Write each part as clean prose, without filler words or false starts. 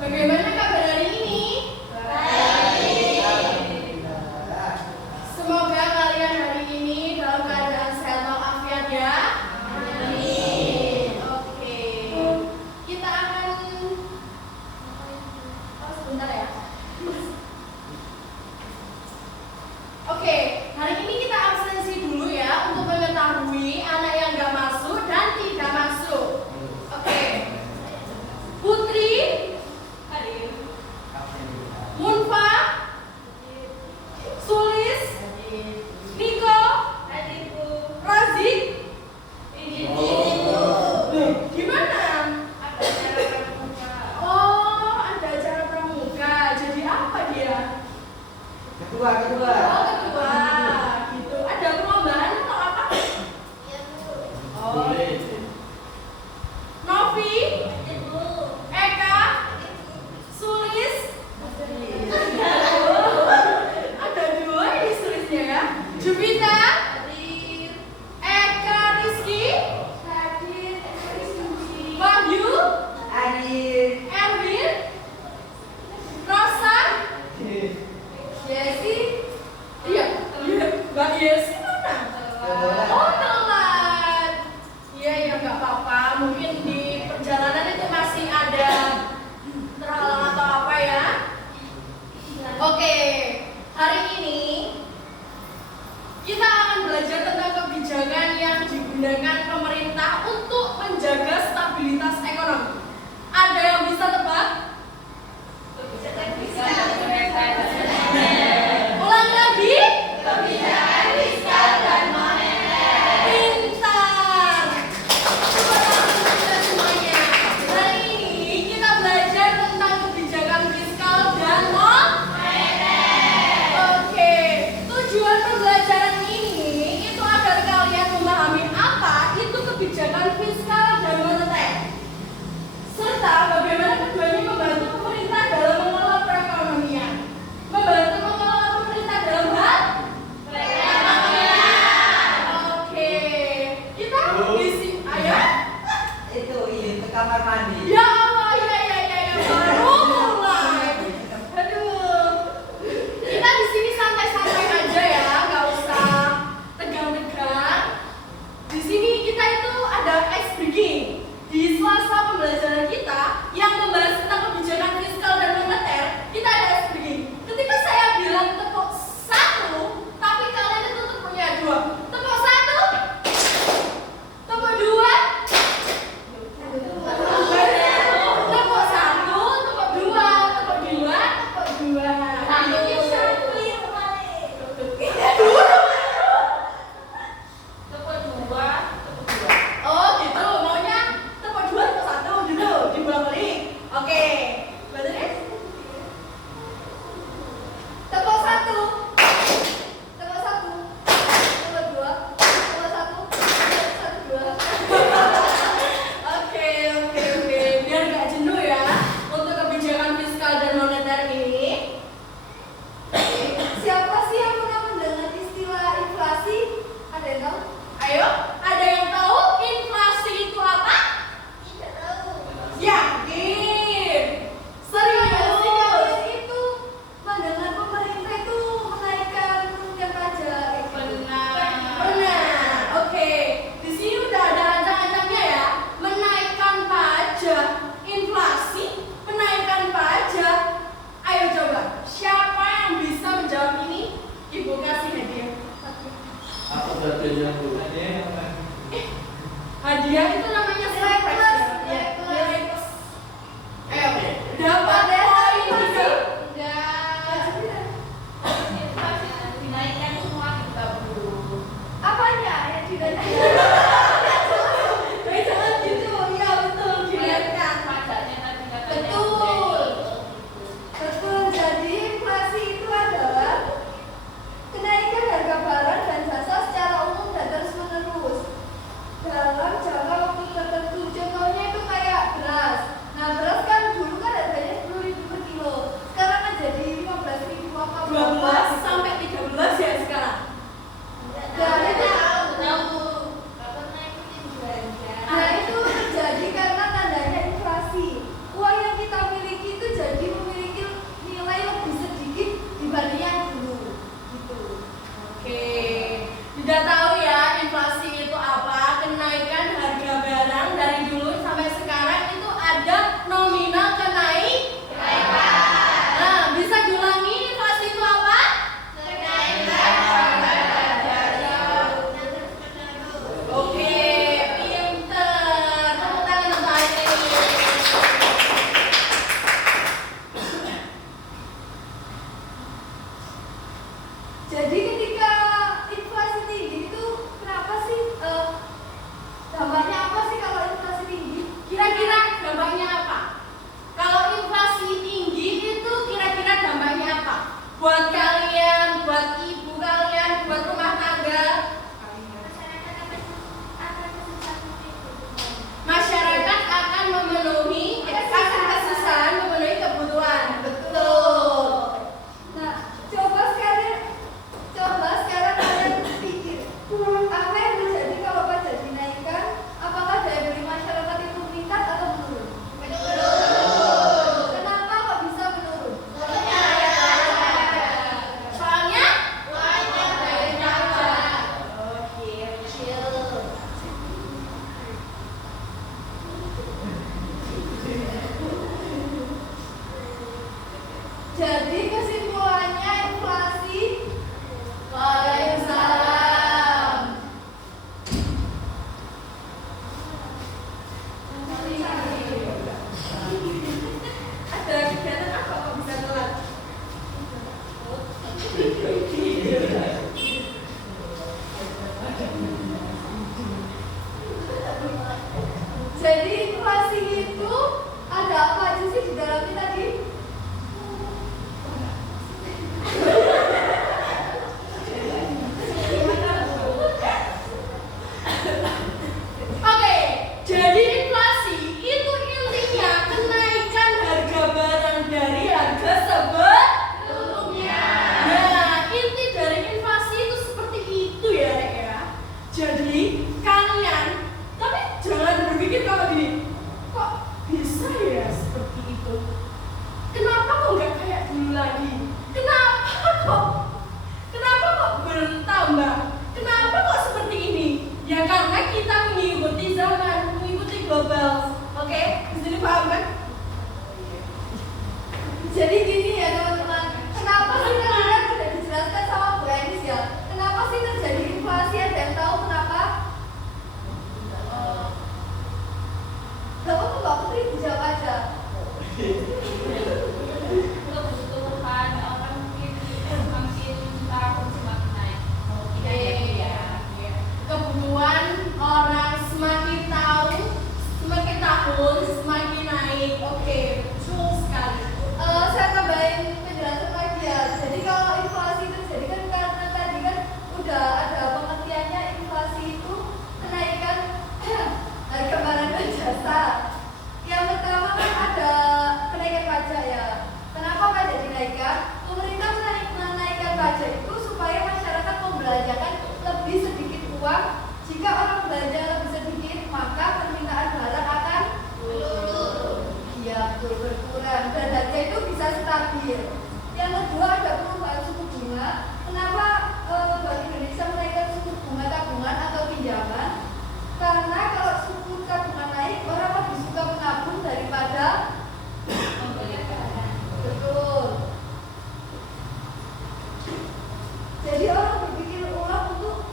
Bagaimana kabar hari ini? Baik. Semoga kalian hari ini dalam keadaan sehat walafiat ya. Amin. Oke. Kita akan sebentar ya. Oke, hari ini kita absensi dulu ya untuk mengetahui anak yang nggak masuk dan tidak masuk. Oke. Putri, Munfa, Sulis, Niko, Razik. Gimana? Oh, ada acara pramuka. Jadi apa dia? Ketua. Oh, ketua. Gitu. Ada perlombaan atau apa? Oh. Novi, Eka, Sulis. Ada dua ini Sulisnya ya. Jupita, Eka Rizky, Wahyu, Erwin, Rosa, Yesi. Iya, Mbak Yesi mana? Oh, telat. Iya, nggak apa-apa. Mungkin di perjalanan itu masih ada terhalang atau apa ya. Oke, hari ini kita akan belajar tentang kebijakan yang digunakan pemerintah untuk menjaga stabilitas ekonomi. Ada yang bisa tebak? Ulangi lagi. Kebijakan fiskal Jadi ketika inflasi tinggi itu kenapa sih? Dampaknya apa sih kalau inflasi tinggi? Kira-kira dampaknya apa? Kalau inflasi tinggi itu kira-kira dampaknya apa? Buat kalian, buat ibu kalian, buat rumah tangga. Masyarakat akan memenuhi, akan kesusahan memenuhi kebutuhan. Betul. Nah, coba sekarang kalian pikir, apa yang terjadi kalau pajak dinaikkan? Apakah daya beli masyarakat itu meningkat atau menurun? Kenapa kok bisa menurun? Soalnya Jadi kesimpulannya inflasi. Waalaikumsalam. Ada kegiatan apa kok bisa telat? Jadi inflasi itu ada apa aja sih di dalamnya tadi? Oke, jadi inflasi itu intinya kenaikan harga barang dari harga sebelumnya. Nah, inti dari inflasi itu seperti itu ya, Rek ya. Jadi kalian, tapi jangan berpikir kalau gini, kok bisa ya seperti itu? Kenapa kok nggak kayak dulu lagi? Kenapa kok bertambah? Kenapa kok seperti ini? Ya karena kita mengikuti zaman, mengikuti global. Oke, di sini paham kan? Jadi gini ya teman-teman, kenapa sih kalian sudah dijelaskan sama Bu Enis ya? Kenapa sih terjadi inflasi? Ada yang tahu kenapa? Gak apa-apa Mbak Putri dijawab aja. Kebutuhan orang mungkin tahun semakin naik. Kebutuhan orang semakin tahun semakin naik. Oke, betul sekali. Saya tambahin penjelasan lagi ya. Jadi kalau inflasi terjadi kan karena tadi kan udah ada pengertiannya, inflasi itu kenaikan harga barang dan jasa. Yang pertama kan ada kenaikan pajak ya. Kenapa pajak dinaikkan? Pemerintah menaikkan pajak itu supaya masyarakat membelanjakan lebih sedikit uang. Jika orang belanja lebih sedikit, maka permintaan barang akan berkurang dan harga itu bisa stabil. Yang kedua ada perubahan suku bunga. Kenapa Bank Indonesia menaikkan suku bunga tabungan atau pinjaman? Karena kalau suku tabungan naik, orang lebih suka menabung daripada membeli barang. Betul. Jadi orang berpikir ulang untuk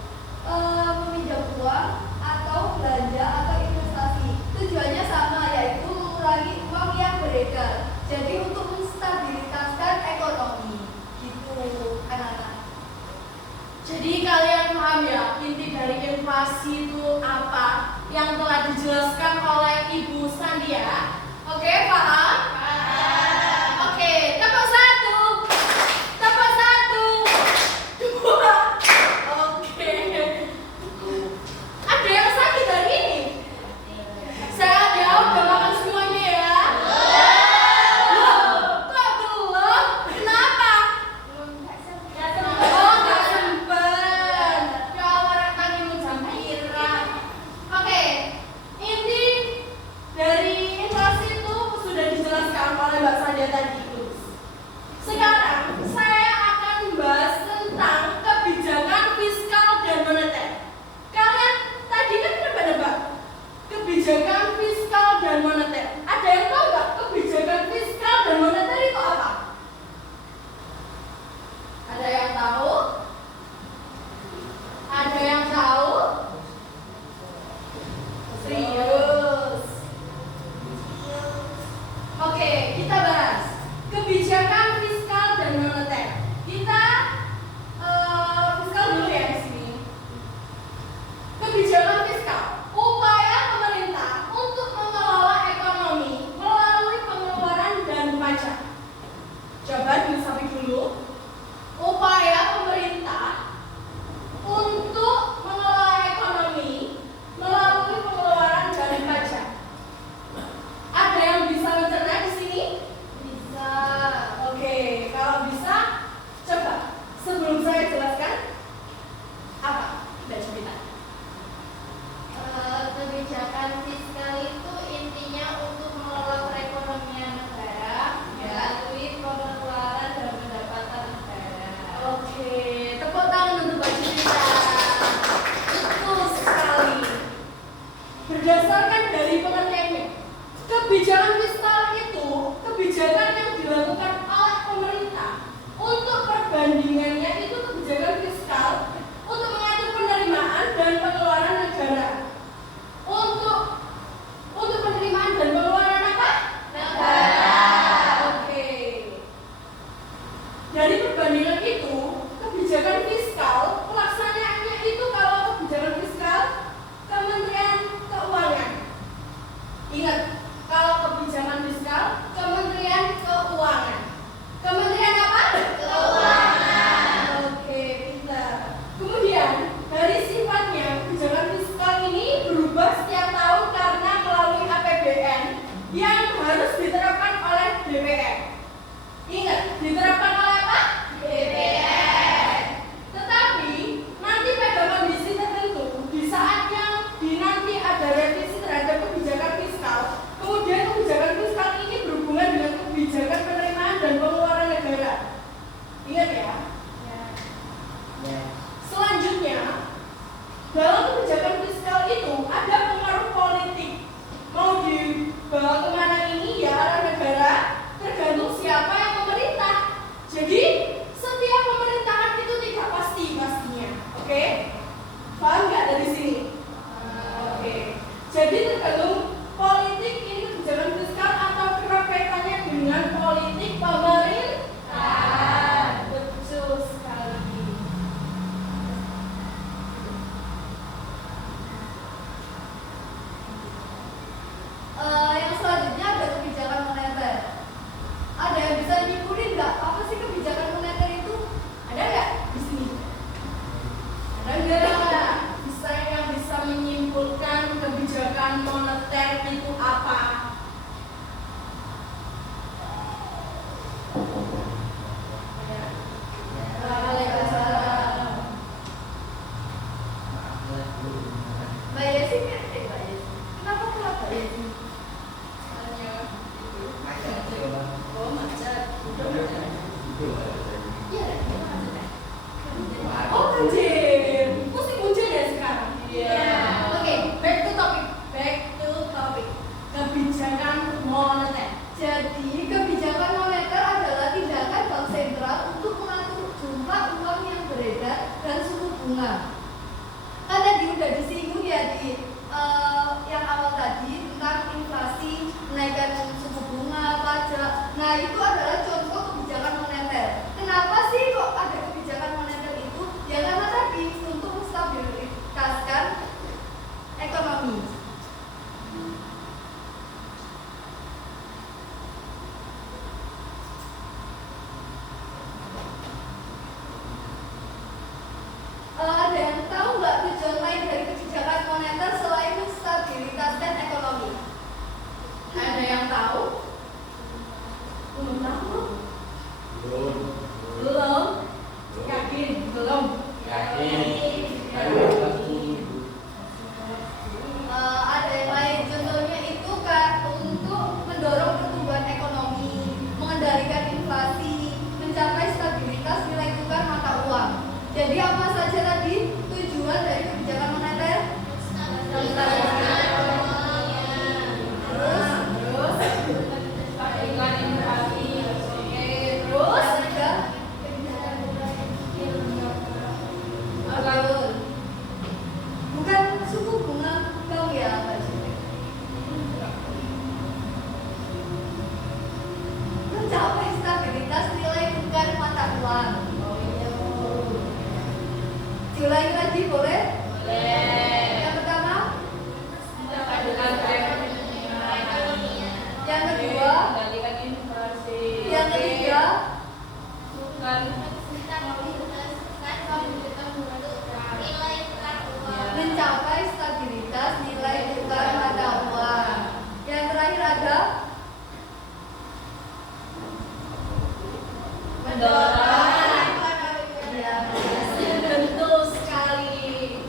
meminjam uang atau belanja atau investasi. Tujuannya sama, yaitu mengurangi uang yang beredar. Jadi untuk menstabilitaskan ekonomi. Gitu anak-anak. Jadi kalian paham ya inti dari inflasi itu apa yang telah dijelaskan oleh Ibu Sandia? Oke, paham? Oke, tepuk satu. Tepuk satu. Dua. Oke. Ada yang sakit hari ini? Sehat ya, udah makan semuanya ya? Loh, kok belum? Kenapa? Oh, nggak sempet. Ya Allah, rekanmu jam pirang. Oke, inti dari inflasi itu sudah dijelaskan berdasarkan dari pengertiannya. Kebijakan fiskal itu kebijakan yang dilakukan oleh pemerintah. Untuk perbandingannya itu kebijakan fiskal untuk mengatur penerimaan dan pengeluaran negara. Untuk penerimaan dan pengeluaran apa? Negara. Oke. Dari perbandingan itu, kebijakan fiskal pelaksanaannya itu kalau kebijakan fiskal Kementerian Keuangan. Ingat, kalau kebijakan fiskal Kementerian Keuangan. Kementerian apa? Keuangan. Oke, pintar. Kemudian dari sifatnya kebijakan fiskal ini berubah setiap tahun karena melalui APBN yang harus diterapkan oleh DPR. Ingat, diterapkan oleh apa? DPR. Tetapi nanti pada kondisi tertentu, di saat yang nanti ada revisi terhadap kebijakan fiskal, kemudian kebijakan fiskal ini berhubungan dengan kebijakan penerimaan dan pengeluaran negara. Ingat ya. Selanjutnya, dalam kebijakan fiskal itu ada pengaruh politik. Mau dibawa kemana ini ya arah negara, tergantung siapa yang memerintah. Jadi setiap pemerintahan itu tidak pasti pastinya. Oke? Paham nggak dari sini? Oke. Jadi tergantung politik ini kebijakan fiskal atau kerap kaitannya dengan politik pemerintahan. Betul sekali. Yang selanjutnya ada kebijakan moneter. Ada yang bisa nyimpulin nggak apa sih kebijakan moneter itu? Ada nggak di sini? Ada nggak? Bisa yang bisa menyimpulkan kebijakan moneter itu apa? Waalaikumsalam. Mbak Yesi ngerti Mbak Yesi? Kenapa telat Mbak Yesi? Oh macet. Udah macet. Iya. Oh macet. Musim hujan ya sekarang. Iya. Oke, back to topic. Kebijakan moneter. Jadi kebijakan moneter adalah tindakan bank sentral untuk mengatur jumlah uang yang beredar dan suku bunga. Kan tadi udah disinggung ya di yang awal tadi tentang inflasi, menaikkan suku bunga, pajak. Nah itu adalah contoh kebijakan moneter. Kenapa sih kok ada kebijakan moneter itu? Ya karena tadi untuk menstabiliskan ekonomi. Ada yang tahu nggak tujuan lain dari kebijakan moneter selain menstabiliskan ekonomi? Ada yang tahu? Belum tahu? Belum? Yakin? Belum? Ada yang lain, contohnya itu Kak, untuk mendorong pertumbuhan ekonomi, mengendalikan inflasi, mencapai stabilitas nilai tukar mata uang. Jadi apa saja tadi tujuan dari kebijakan moneter? Terus Stabilisasi inflasi. Oke, terus? juga betul. Bukan suku bunga dong ya Mbak Siti? Mencapai stabilitas nilai tukar mata uang. Diulangi lagi boleh? Boleh. Yang pertama, yang kedua, Mengendalikan inflasi. yang ketiga, Bukan. mencapai stabilitas nilai tukar mata uang. Yang terakhir ada Mendorong. ya, Betul sekali.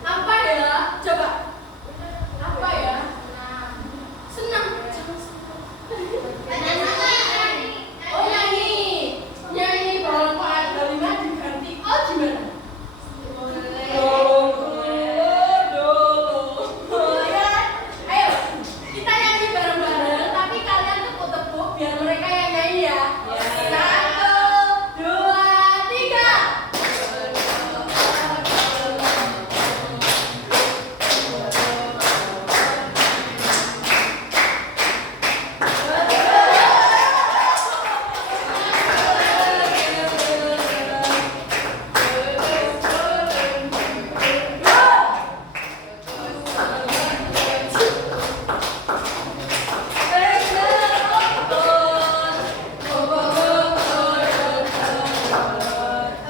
Apa ya? Coba. Apa ya? Senang. Oh nyanyi. Nyanyi kalau ada 5 diganti. Oh gimana? Ayo, kita nyanyi bareng-bareng, tapi kalian tepuk-tepuk biar mereka yang nyanyi ya. 1, 2, 3.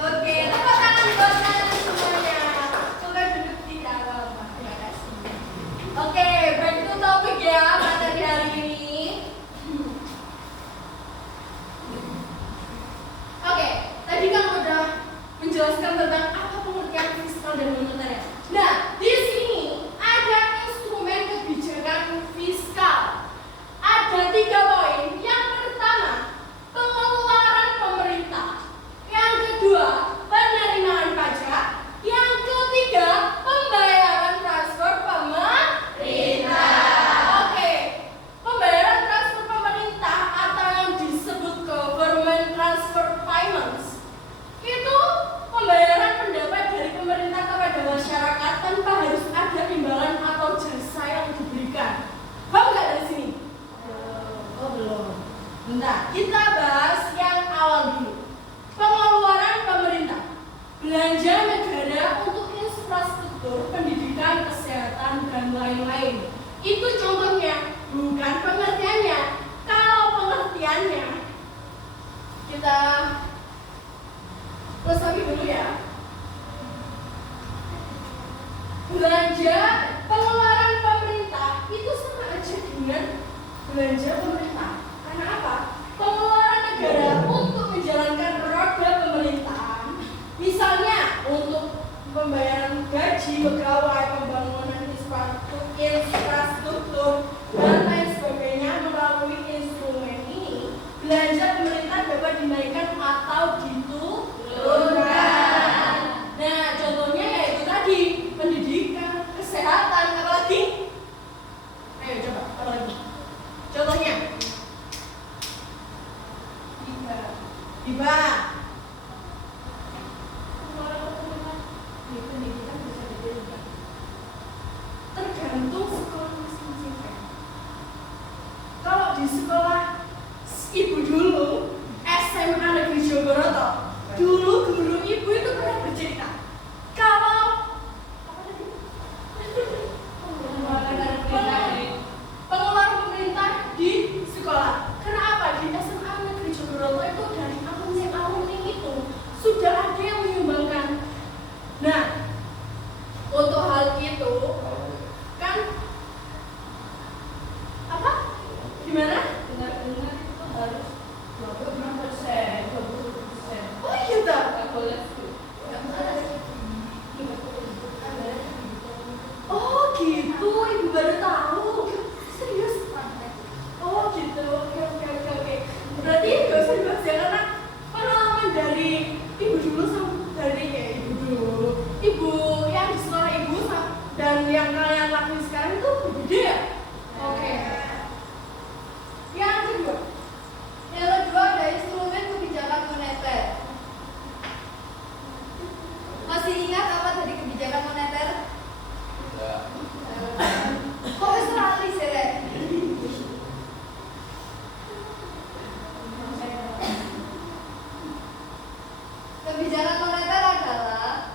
Oke, tepuk tangan buat kalian semuanya. Coba duduk tidak apa-apa. Terima kasih. Oke, back to topik ya materi hari ini. Oke, tadi kan udah menjelaskan tentang apa pengertian fiskal dan moneter ya. Nah, di sini ada instrumen kebijakan fiskal. Ada 3 poin. Yang pertama, pengeluaran pemerintah. Yang kedua, penerimaan pajak. Yang ketiga, pembayaran transfer pemerintah. Oke, pembayaran transfer pemerintah atau yang disebut government transfer payments itu pembayaran pendapat dari pemerintah kepada masyarakat tanpa harus ada imbalan atau jasa yang diberikan. Paham nggak dari sini? Oh belum. Bentar, kita bahas yang awal dulu. Pengeluaran pemerintah, belanja negara untuk infrastruktur, pendidikan, kesehatan, dan lain-lain. Itu contohnya, bukan pengertiannya. Kalau pengertiannya, kita resapi dulu ya. Belanja pengeluaran pemerintah itu sama aja dengan belanja pemerintah. Karena apa? Pengeluaran negara untuk menjalankan roda pemerintahan, misalnya untuk pembayaran gaji pegawai, pembangunan infrastruktur, dan lain sebagainya melalui instrumen ini, belanja pemerintah dapat dinaikkan atau diturunkan. Nah, contohnya yaitu tadi pendidikan, kesehatan, apalagi? Ayo coba, apalagi? Contohnya? Hibah. Pendidikan bisa diberikan. Tergantung sekolah masing-masing. Kalau di sekolah ibu dulu SMA Negeri Jogoroto, dulu guru ibu itu pernah bercerita kalau apa tadi? Pengeluaran pemerintah di sekolah. Karena apa? Di SMA Negeri Jogoroto itu dari alumni itu sudah ada yang menyumbangkan. Nah, untuk hal itu kan apa? Gimana? Dengar-dengar itu harus 20%, 20%. Oh iya tak? Nggak boleh. Oh gitu, ibu baru tahu. Serius? Oh gitu, oke. Berarti nggak usah dibahas ya, karena pengalaman dari ibu dulu sama dari ibu yang di sekolah ibu dan yang kalian lakuin sekarang itu berbeda ya? Oke. Yang kedua, ada instrumen kebijakan moneter. Masih ingat apa tadi kebijakan moneter? Kok wis lali sih, Rek? Kebijakan moneter adalah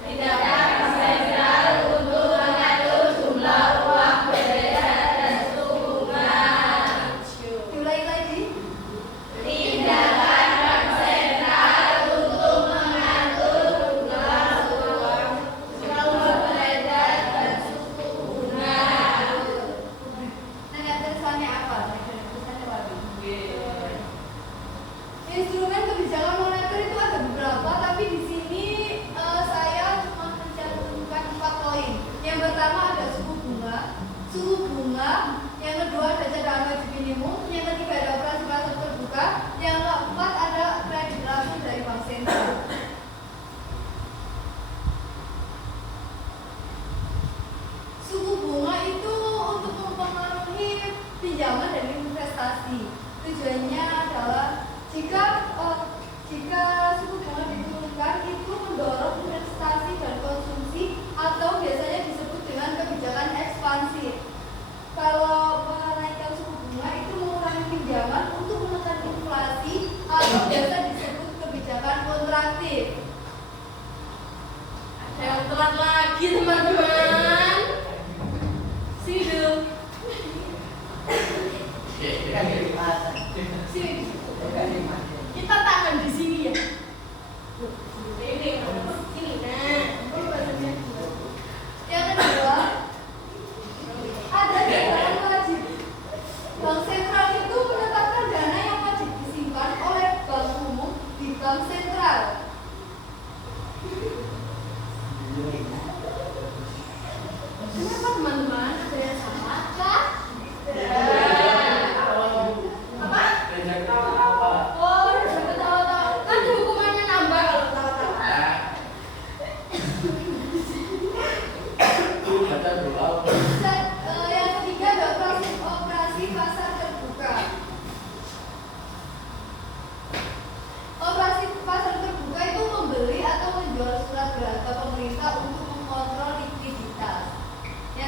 Tindakan sentral untuk mengatur jumlah uang beredar dan suku bunga. diulangi lagi. Tindakan bank sentral untuk mengatur jumlah uang beredar dan suku bunga. Nah, tulisannya apa? Tulisannya apa? Instrumen kebijakan moneter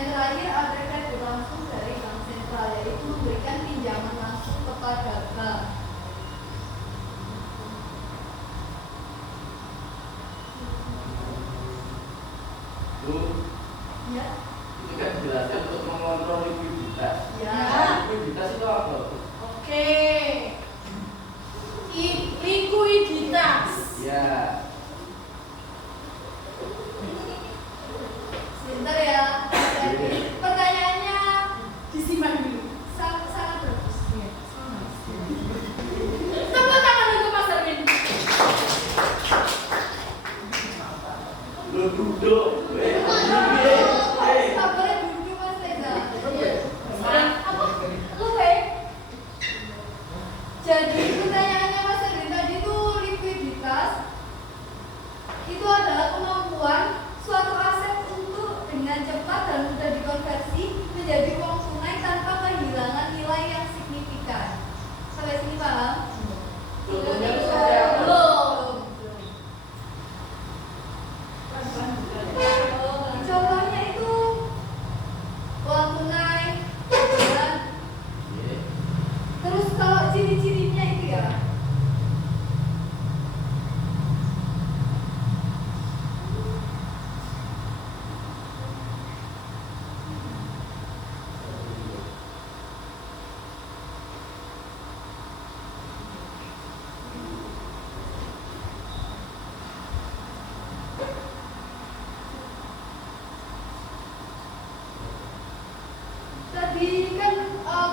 Yang terakhir ada kredit langsung dari bank sentral, yaitu memberikan pinjaman langsung kepada bank. Bu, Ya. itu kan dijelaskan untuk mengontrol likuiditas. Ya. Likuiditas itu apa? Oke. Likuiditas. Ya. Sebentar ya. Jadi, pertanyaannya Disimpan dulu. sangat bagus. Tepuk tangan untuk Mas Erwin. Lu duduk. Sabarnya duduk Mas Reza. Apa? Lu jadi pertanyaannya Mas Erwin tadi itu likuiditas itu adalah kemampuan suatu aset untuk dengan cepat dan mudah dikonversi menjadi uang tunai tanpa kehilangan nilai yang signifikan. Sampai sini paham? Contohnya itu seperti apa? Belum. Contohnya itu uang tunai, dan Iya. terus kalau ciri-cirinya itu ya. Tadi kan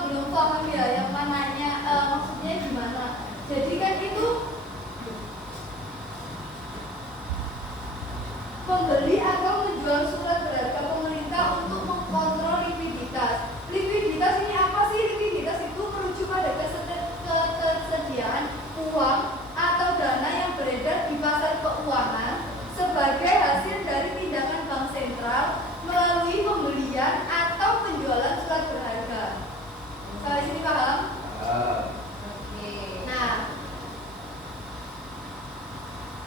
belum paham ya yang mananya maksudnya gimana. Jadi kan itu pembeli atau menjual surat berharga pemerintah untuk mengkontrol likuiditas. Likuiditas ini apa sih? Likuiditas itu merujuk pada ketersediaan uang atau dana yang beredar di pasar keuangan sebagai hasil dari tindakan bank sentral melalui pembelian atau penjualan surat berharga. Sampai sini paham? Oke. Nah,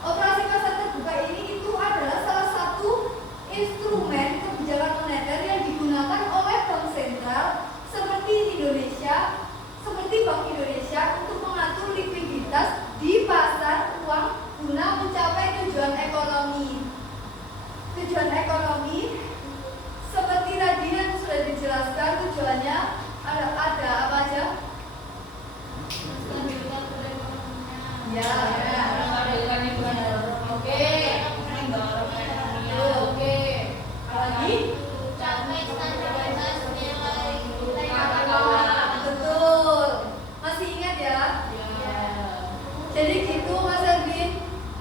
operasi pasar terbuka ini itu adalah salah satu instrumen kebijakan moneter yang digunakan oleh bank sentral seperti Bank Indonesia untuk mengatur likuiditas di pasar uang guna mencapai tujuan ekonomi. Tujuan ekonomi seperti tadi yang sudah dijelaskan tujuannya ada apa aja? Menstabilkan perekonomian. Ya. Menstabilkan lingkungan. Oke. Mendorong perekonomian. Oke. Apalagi? Capai stabilitas nilai tukar Tukar keuangan. Betul. Masih ingat ya? Ya. Jadi gitu Mas Erwin.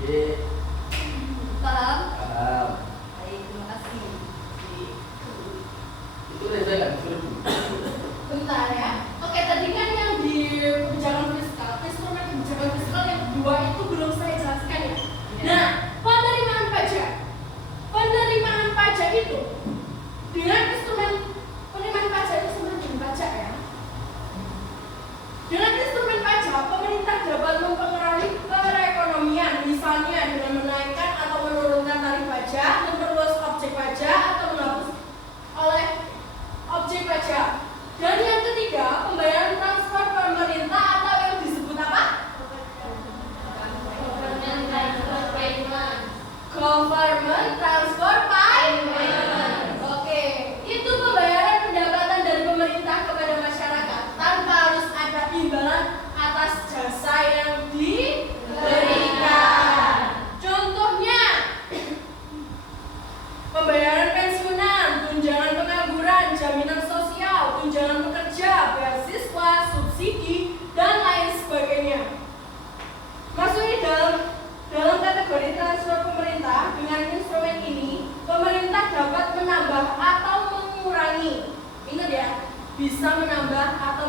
Iya. Paham? Paham. Baik, terima kasih. Itu Reza nggak disuruh. Bentar ya. Oke, tadi kan yang di kebijakan fiskal, instrumen kebijakan fiskal yang kedua itu belum saya jelaskan ya. Nah, penerimaan pajak. Penerimaan pajak itu dengan instrumen penerimaan pajak itu sebenarnya dengan pajak ya. Dengan instrumen pajak, pemerintah dapat mempengaruhi perekonomian, misalnya dengan menaikkan atau menurunkan tarif pajak, memperluas objek pajak atau menghapus oleh objek pajak. Dan yang ketiga, pembayaran transfer pemerintah atau yang disebut apa? Government transfer payment. Government transfer payment. Oke, itu pembayaran pendapatan dari pemerintah kepada masyarakat tanpa harus ada imbalan atas jasa yang diberikan. Contohnya, pembayaran pensiunan, tunjangan pengangguran, jaminan sosial, tunjangan pekerja, beasiswa, subsidi, dan lain sebagainya. Maksudnya dalam kategori transfer pemerintah, dengan instrumen ini, pemerintah dapat menambah atau mengurangi. Ingat ya, bisa menambah atau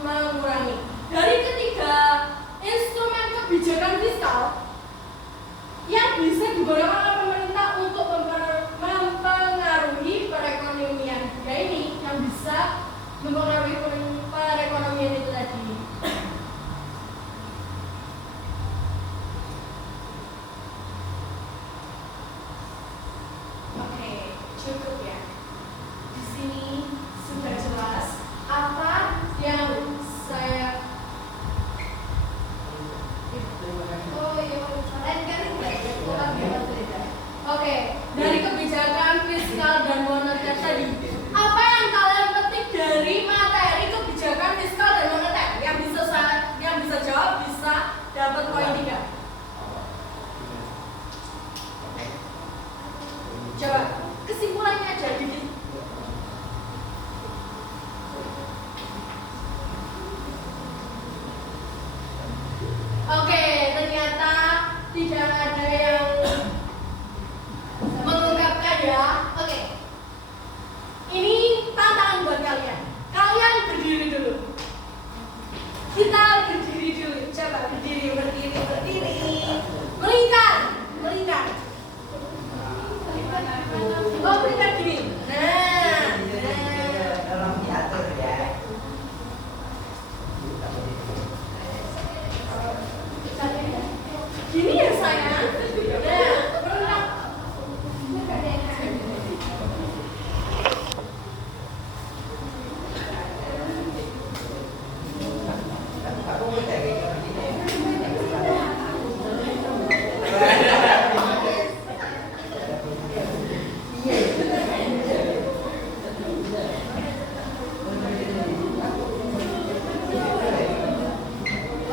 mengurangi. Dari ketiga instrumen kebijakan fiskal yang bisa digunakan oleh pemerintah untuk mempengaruhi perekonomian. Ya ini yang bisa mempengaruhi perekonomian itu tadi. Oke, cukup ya. Di ya. Nah, berenang. Aku mau cek kayak gini.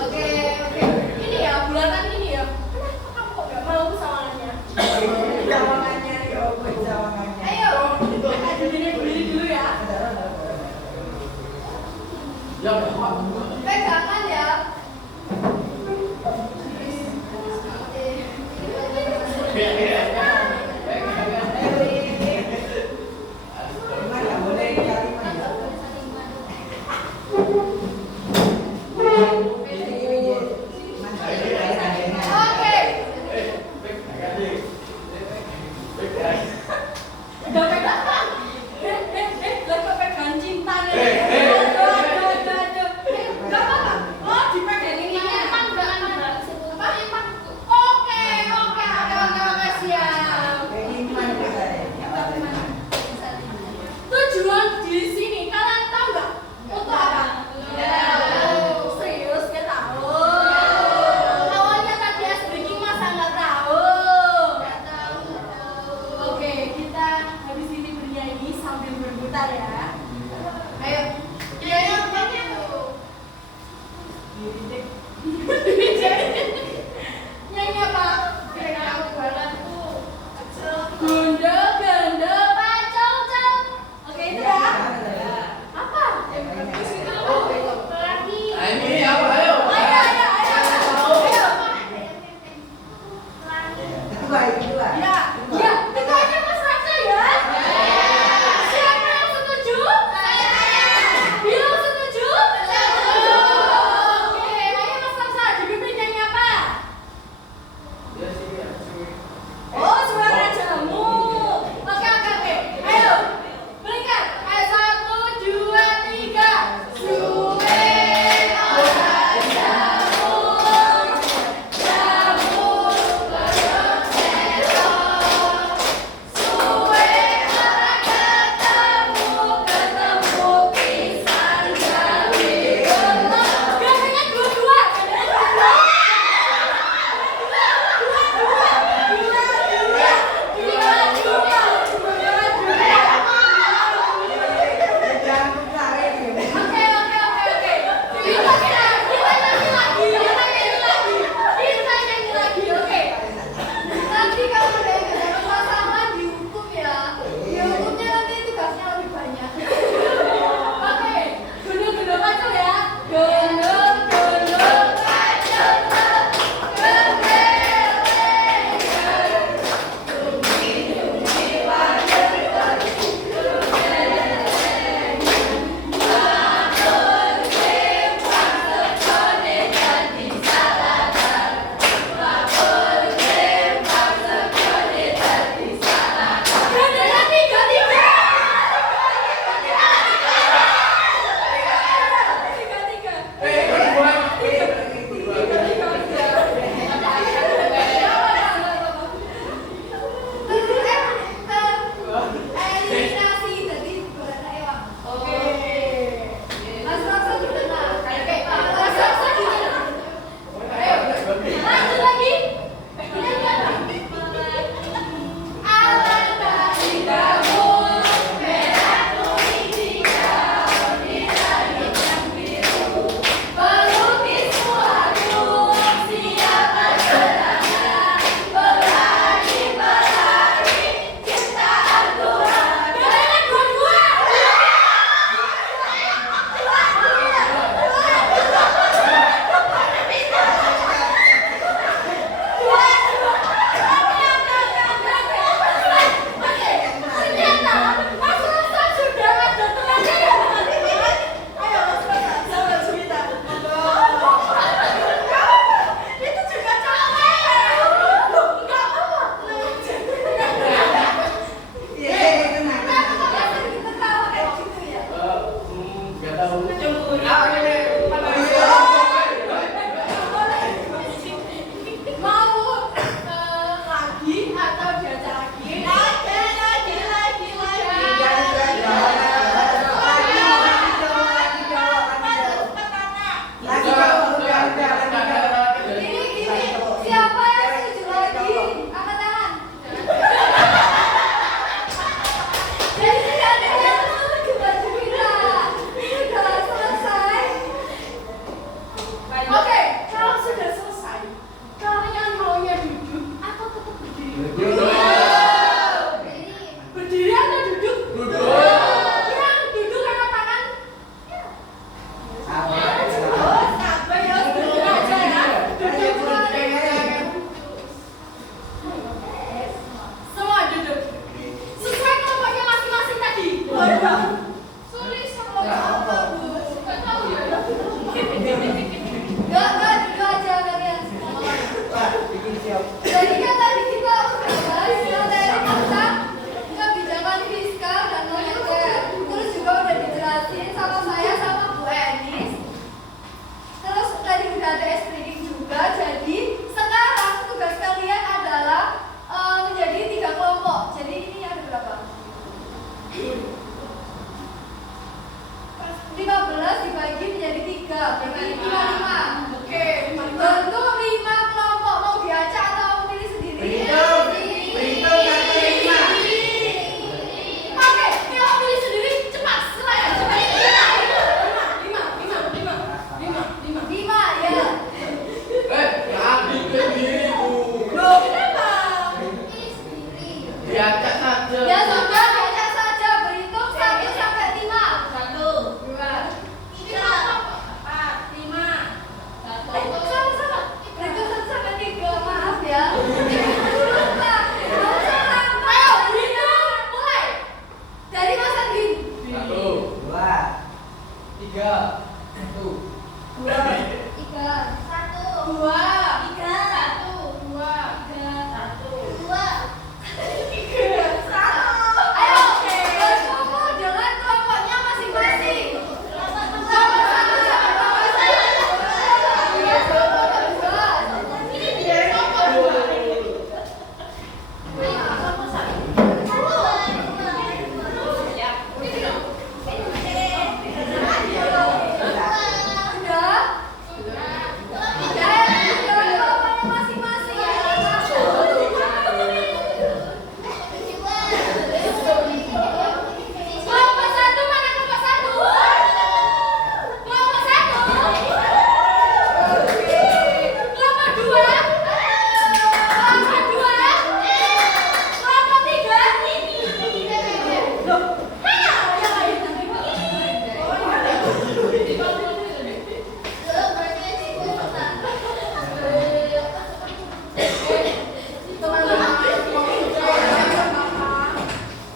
Oke, oke. Ini ya, bulatan ini ya. Kenapa kamu kok gak mau sawangannya? Jawangannya yo, jawangannya. Ayo, berdiri dulu ya. Ya, Pak. Pegangan ya. Cuman nggak boleh cari mana. Gini, gini, cuman nggak boleh cari adanya. Oke. Udah pegangan. Lah kok pegangan cinta nih? Aduh. Gak apa-apa. Oh, dipegang ini ya. Emang enggak ada. Apa? Oke, siap. Kayak gimana kita ya? Nggak boleh. Tujuan di sini kalian tahu nggak? Untuk apa? Tahu. Serius ya tahu. Awalnya tadi as breaking masa nggak tahu. Oke, kita habis ini bernyanyi sambil berputar ya. Ayo. Nyanyi apanya tuh? Nyanyi apa? Kira-kira aku balanku. Gondo, gondo, pacong. Oke, itu ya. Apa? Lagi. Nah, ini apa? Ayo. Ayo. Kedua, kedua. Ya, kita aja Mas Raja ya. Siapa yang setuju? Bilang setuju? Oke, ayo Mas Raja, dipimpin nyanyi apa? Ya, sini ya. Oh, suara jamu. Oke. Ayo. Berikan. Ayo 1, 2, 3. Suwe orang jamu. Jamu berondel. Jadi kan tadi kita udah bahas materi tentang kebijakan fiskal dan moneter. Terus juga udah dijelasin sama saya sama Bu Enis. Terus tadi udah ada explaining juga. Jadi sekarang tugas kalian adalah menjadi 3 kelompok. Jadi ini ada berapa? 15 dibagi menjadi 3, berarti 55. Oke, Bentuk 5 kelompok, mau diacak atau mau pilih sendiri? Berhitung satu lima. Oke, kalau pilih sendiri cepat, silakan cepat. 5. 5 ya. Ambil ke dirimu. Loh, kenapa? Diacak saja. Ya sudah, diacak saja. Berhitung 1 sampai 5. 1, 2, 3, 4, 5. Sama-sama. Berhitung 1 sampai 3. Maaf ya. Lupa. Ayo, berhitung, mulai. Dari Mas Andin. 1, 2, 3, 1. 2, 3, 1, 2, 3, 1, 2, 2. 3, 1. Ayo, berkumpul dengan kelompoknya masing-masing. Kelompok 1 sampai kelompok 1. Ya, kelompok 2. Ini dia kelompok 2.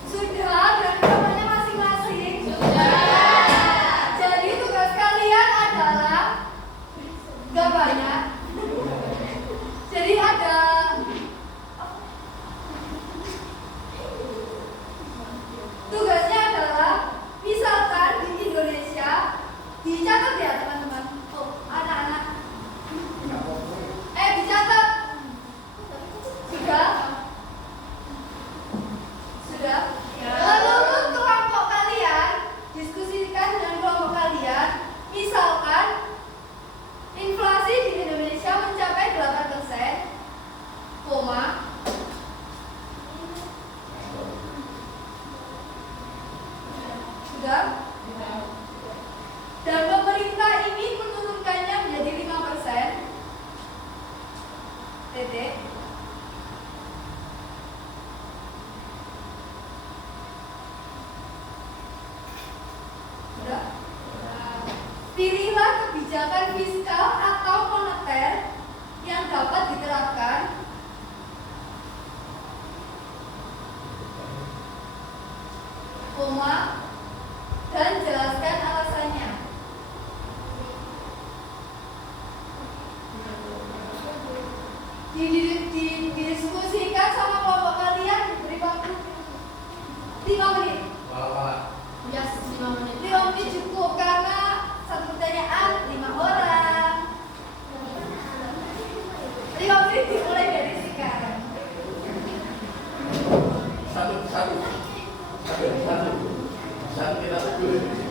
Sudah, dan kelompoknya masing-masing. Jadi tugas kalian adalah gak banyak. Jadi ada tugasnya adalah misalkan di Indonesia dicatat ya teman-teman. Oh, anak-anak. Dicatat. Sudah? Sudah? Menurut kelompok kalian, diskusikan dengan kelompok kalian. Misalkan inflasi di Indonesia mencapai 8%, koma. Sudah? Dan pemerintah ingin menurunkannya menjadi 5%. Titik. Sudah? Pilihlah kebijakan fiskal atau moneter yang dapat diterapkan koma dan jelaskan alasannya. Didiskusikan sama kelompok kalian beri waktu 5 menit. Yes, 5 menit. 5 menit cukup karena satu pertanyaan 5 orang. 5 menit dimulai dari sekarang. Satu kita tunggu.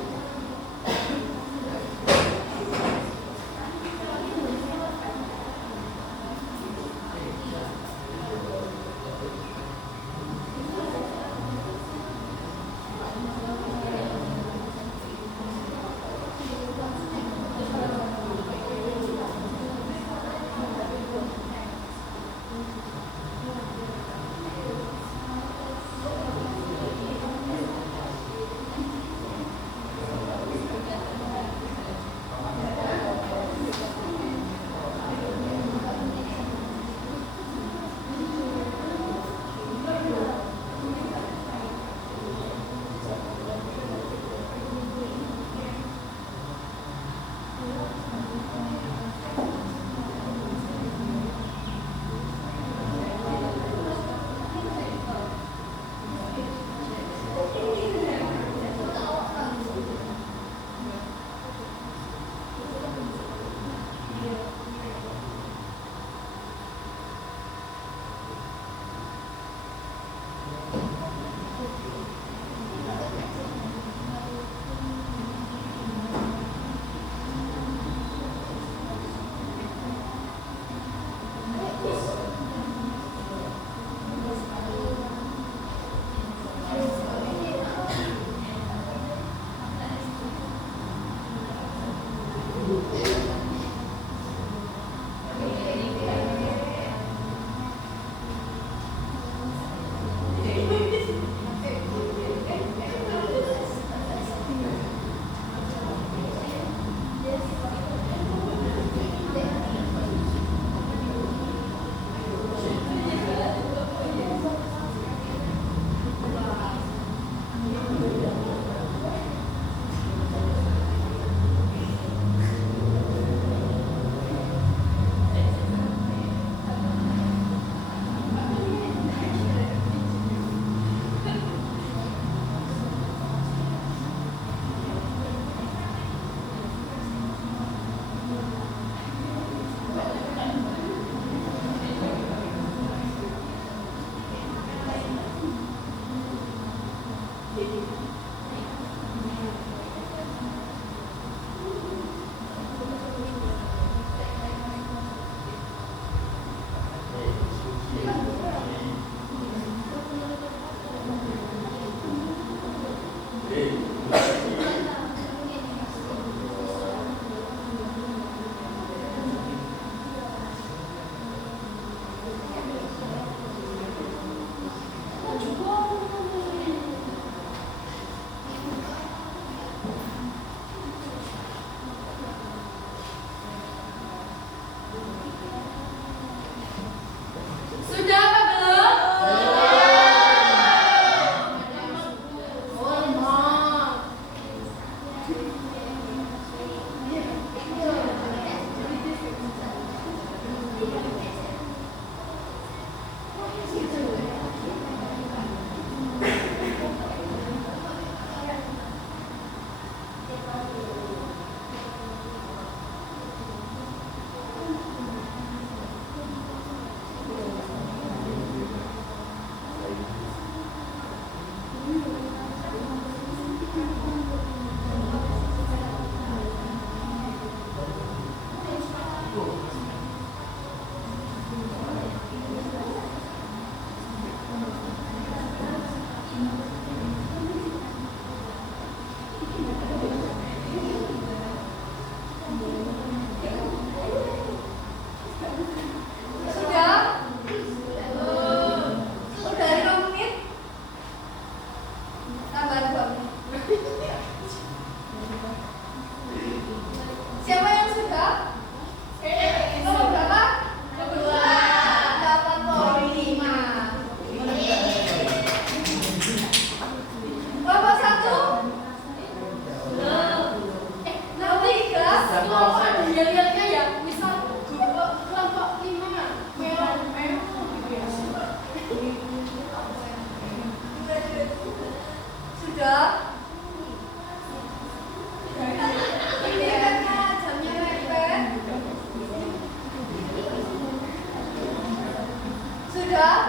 Sudah?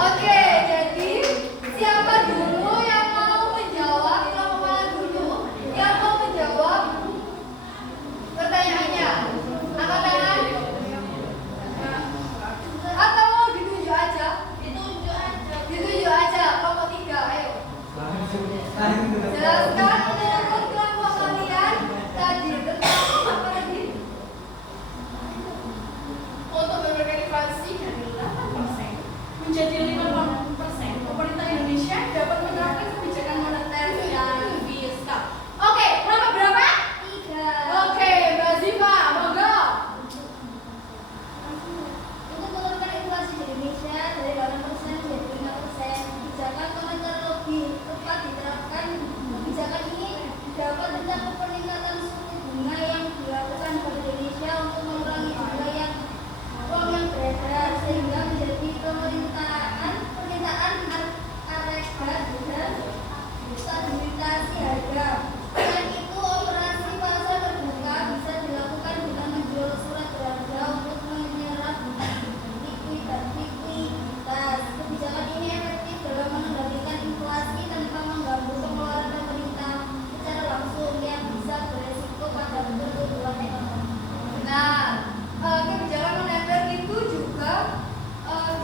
Oke, jadi siapa dulu yang mau menjawab? Kalau mana dulu yang mau menjawab pertanyaannya? Angkat tangan. Atau mau ditunjuk aja? Ditunjuk aja. Kelompok 3, ayo. Jelaskan menurut kelompok kalian tadi tentang apa lagi? Untuk berkreasi dari 8% menjadi 50%, pemerintah Indonesia dapat menerapkan kebijakan moneter dan fiskal. Oke, berapa berapa? 3. Oke, Mbak Ziva, monggo. Untuk menurunkan inflasi di Indonesia dari 8% menjadi 5%, kebijakan moneter lebih tepat diterapkan. Kebijakan ini dapat mencakup peningkatan suku bunga yang dilakukan Bank Indonesia untuk mengurangi jumlah uang yang beredar sehingga menjadi permintaan harga dan stabilisasi harga. Selain itu, operasi pasar terbuka bisa dilakukan dengan menjual surat berharga untuk menyerap likuiditas. Kebijakan ini efektif dalam mengendalikan inflasi tanpa mengganggu pengeluaran pemerintah secara langsung yang bisa beresiko pada pertumbuhan ekonomi. Nah, kebijakan moneter itu juga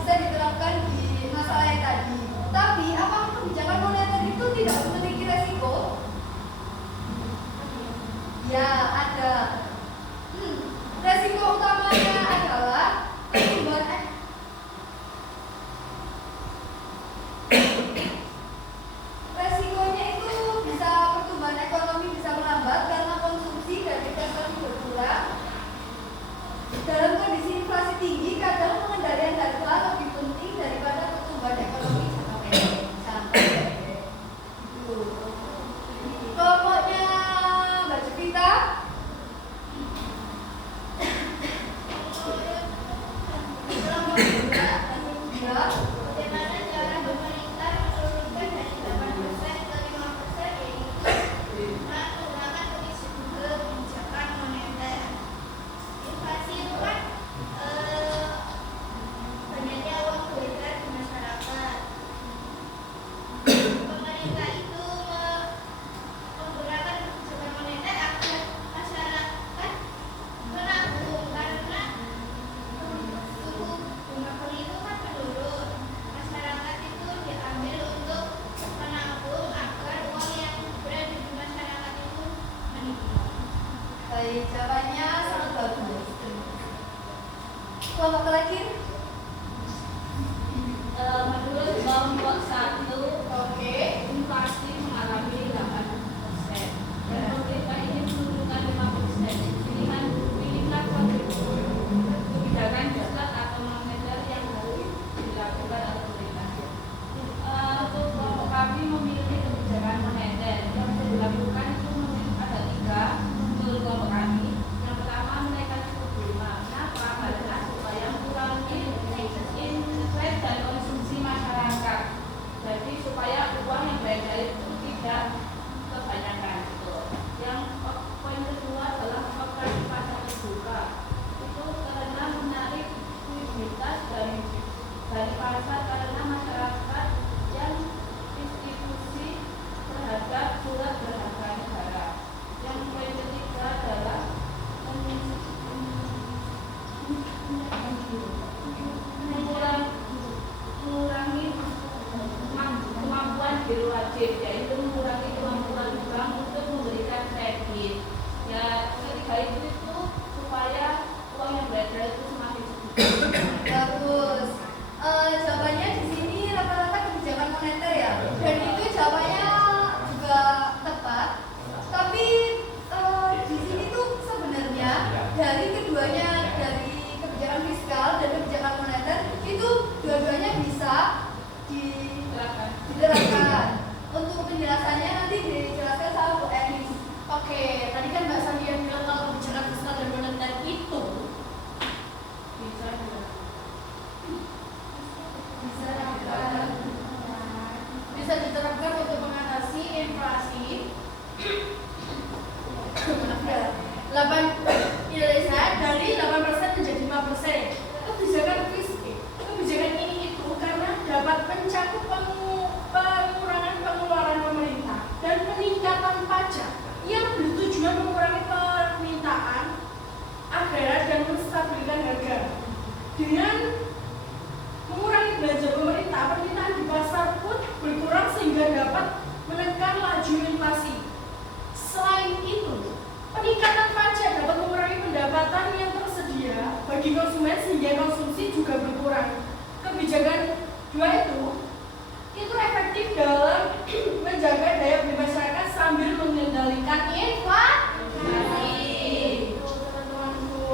bisa diterapkan di masalah yang tadi. Tapi apakah kebijakan moneter itu tidak memiliki resiko? Ya, ada. Resiko utamanya adalah pertumbuhan resikonya itu bisa pertumbuhan ekonomi bisa melambat karena konsumsi dan investor berkurang. Dalam kondisi inflasi tinggi, kadang pengendalian harga lebih penting daripada pertumbuhan ekonomi jangka pendek. Kelompoknya Mbak Jepita. Kelompok 2. Ya. Bagaimana cara pemerintah menurunkan dari 8% ke 5% yaitu menggunakan kebijakan moneter. Inflasi itu kan banyaknya uang beredar di masyarakat. Pemerintah itu menggunakan kebijakan moneter agar masyarakat menabung karena suku bunga kredit itu kan menurun. Masyarakat itu diambil untuk menabung agar uang yang berada di masyarakat itu menipis. Baik, jawabannya sangat bagus. Kelompok terakhir. Menurut kelompok 1, Oke. inflasi mengalami 8% dan pemerintah ingin menurunkan 5%. Pilihlah kebijakan fiskal atau moneter yang harus dilakukan oleh pemerintah. Untuk kelompok kami memilih kebijakan moneter yang bisa dilakukan itu ada 3 untuk kelompok kami. Yang pertama, menaikkan suku bunga. Kenapa? Karena supaya mengurangi inflasi dan konsumsi masyarakat. Jadi supaya uang yang beredar itu tidak kebanyakan. Yang poin kedua adalah operasi pasar terbuka. Itu karena menarik likuiditas dari pasar karena masyarakat yang distribusi terhadap surat berharga negara. Yang poin ketiga adalah mengurangi kemampuan biru wajib, yaitu mengurangi kemampuan bank untuk memberikan kredit. Ya, ketiga itu supaya uang yang beredar itu semakin sedikit. Bagus. Jawabannya di sini rata-rata kebijakan moneter ya. Dan itu jawabannya juga tepat. Tapi di sini tuh sebenarnya dari keduanya, dari kebijakan fiskal dan kebijakan moneter itu dua-duanya bisa diterapkan. Untuk penjelasannya nanti dijelaskan sama Bu Enis. Oke, tadi kan Mbak Sandia bilang kalau kebijakan fiskal dan moneter itu Bisa bisa diterapkan untuk mengatasi inflasi 8 Indonesia dari 8% menjadi 5%. Kebijakan mengurangi belanja pemerintah, permintaan di pasar pun berkurang sehingga dapat menekan laju inflasi. Selain itu, peningkatan pajak dapat mengurangi pendapatan yang tersedia bagi konsumen sehingga konsumsi juga berkurang. Kebijakan dua itu efektif dalam menjaga daya beli masyarakat sambil mengendalikan inflasi.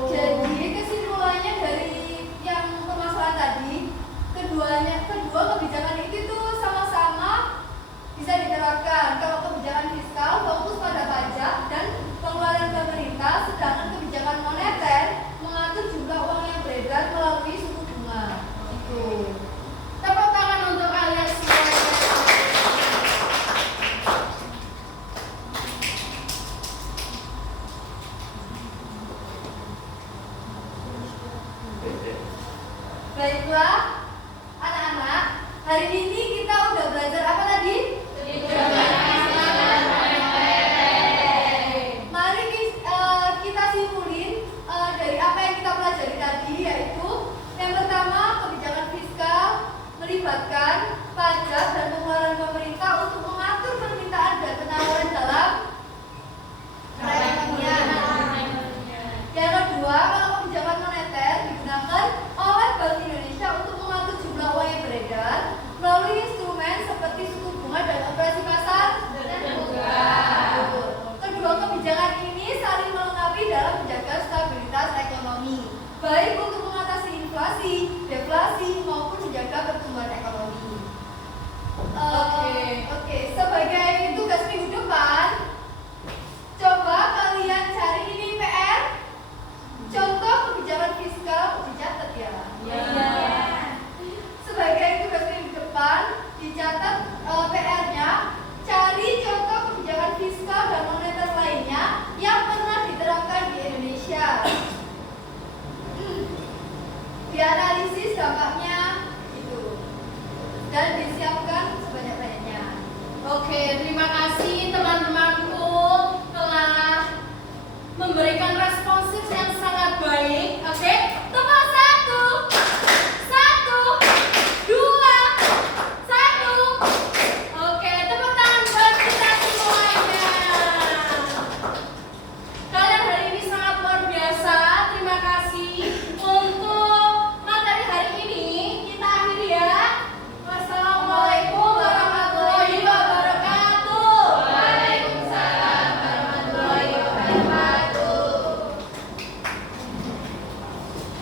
Jadi kesimpulannya dari yang permasalahan tadi, kedua kebijakan itu tuh sama-sama bisa diterapkan. Kalau kebijakan fiskal fokus pada pajak dan pengeluaran pemerintah, sedangkan kebijakan moneter mengatur jumlah uang yang beredar melalui suku bunga. Itu. Tepuk tangan untuk kalian semua. Baiklah, anak-anak, hari ini kita udah belajar apa tadi? Mari kita simpulin dari apa yang kita pelajari tadi, yaitu yang pertama kebijakan fiskal melibatkan